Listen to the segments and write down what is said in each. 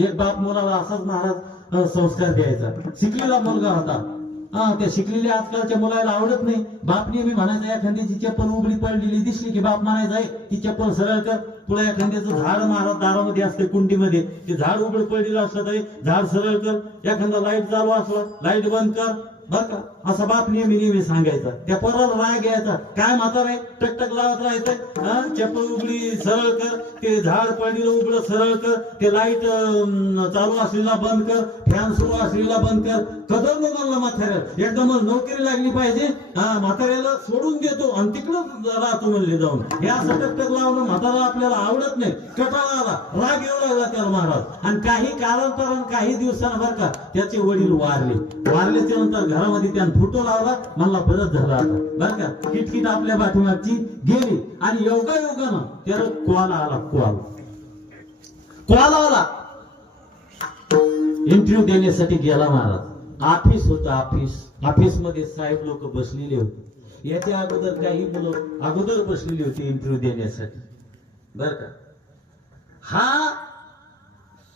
एक बाप मुलाला असाच महाराज संस्कार द्यायचा. शिकलेला मुलगा होता. त्या शिकलेल्या आजकालच्या मुलाला आवडत नाही. बाप नेहमी म्हणायचा एखाद्याची चप्पल उघडी पडलेली दिसली की बाप म्हणायचा ती चप्पल सरळ कर. तुला एखाद्याचं झाड महाराज दारामध्ये असते कुंडीमध्ये, ते झाड उघड पडलेलं असलं तरी झाड सरळ कर. एखादा लाईट चालू असला लाईट बंद कर बर का, असा बाप नेहमी सांगायचा. त्या पोराला राग यायचा, काय म्हातारा टकटक लावत राहायचं, चप्पल उघडी सरळ कर, ते झाड पडलेलं उघड सरळ कर, ते लाईट चालू असलेला बंद कर, फॅन सुरू असलेला बंद कर. कदर न म्हणलं म्हाताऱ्याला, एकदा मग नोकरी लागली पाहिजे, म्हाताऱ्याला सोडून देतो आणि तिकडं राहतो म्हणले जाऊन. हे असं टकटक लावणं म्हातारा आपल्याला आवडत नाही. कटाळा आला, राग येऊ लागला त्याला महाराज. आणि काही कालांतरानं काही दिवसानं बरं का त्याचे वडील वारल्याच्या नंतर घरामध्ये त्यानं फोटो लावला. मला बरंच झालं आता बरं का. किटकिट आपल्या पाठीमागची गेली आणि योगायोगानं त्याला कॉल आला. कॉल आला, इंटरव्ह्यू देण्यासाठी गेला महाराज. ऑफिस होतं, ऑफिस मध्ये साहेब लोक बसलेले होते. याच्या अगोदर काही मुलं अगोदर बसलेली होती इंटरव्ह्यू देण्यासाठी बर का. हा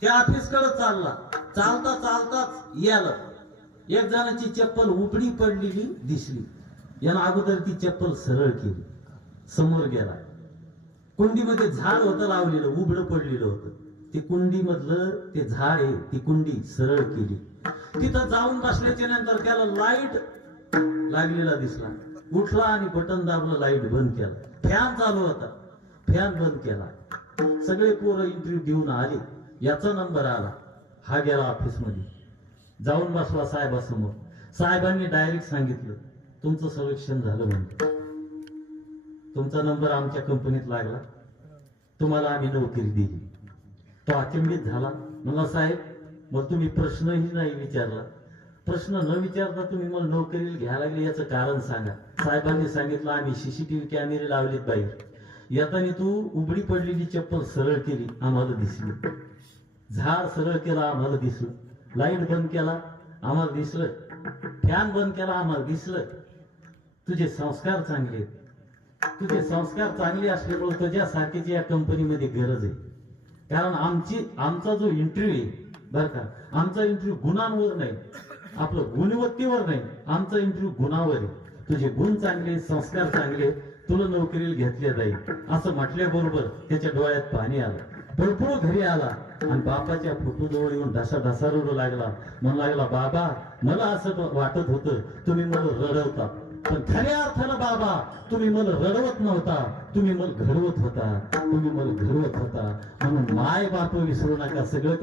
त्या ऑफिस कडे चालला. चालताच याला एक जणाची चप्पल उपडी पडलेली दिसली. यानं अगोदर ती चप्पल सरळ केली, समोर गेला. कुंडीमध्ये झाड होतं लावलेलं, उघड पडलेलं होतं. ते कुंडी मधलं ते झाड आहे, ती कुंडी सरळ केली. तिथं जाऊन बसल्याच्या नंतर त्याला लाईट लागलेला दिसला. उठला आणि बटन दाबलं, लाईट बंद केला. फॅन चालू होता, फॅन बंद केला. सगळे पोरं इंटरव्ह्यू देऊन आले. याचा नंबर आला. हा गेला ऑफिस मध्ये, जाऊन बसला साहेबासमोर. साहेबांनी डायरेक्ट सांगितलं तुमचं सिलेक्शन झालं म्हणून, तुमचा नंबर आमच्या कंपनीत लागला, तुम्हाला आम्ही नोकरी दिली. तो अचंबित झाला. मला साहेब मग तुम्ही प्रश्नही नाही विचारला, प्रश्न न विचारता तुम्ही मला नोकरीला घ्यायला लागले, याचं कारण सांगा. साहेबांनी सांगितलं आम्ही सीसीटीव्ही कॅमेरे लावलेत बाहेर. येताना तू उघडी पडलेली चप्पल सरळ केली, आम्हाला दिसली. झाड सरळ केला, आम्हाला दिसलं. लाईट बंद केला, आम्हाला दिसलं. फॅन बंद केला, आम्हाला दिसलं. तुझे संस्कार चांगले आहेत. तुझे संस्कार चांगले असल्यामुळे तुझ्यासारखीची या कंपनीमध्ये गरज आहे. कारण आमचा जो इंटरव्ह्यू आहे बर का, आमचा इंटरव्ह्यू गुणांवर नाही, आपलं गुणवत्तेवर नाही, आमचा इंटरव्ह्यू गुणावर आहे. तुझे गुण चांगले, संस्कार चांगले, तुला नोकरीला घेतले जाईल. असं म्हटल्याबरोबर त्याच्या डोळ्यात पाणी आलं. भरपूर घरी आला आणि बापाच्या फोटोजवळ येऊन ढसा रडू लागला. म्हणू लागला, बाबा मला असं वाटत होतं तुम्ही मला रडवता, पण खऱ्या अर्थानं बाबा तुम्ही मला रडवत नव्हता, तुम्ही मला घडवत होता. म्हणून माय बाप विसरू नका. सगळं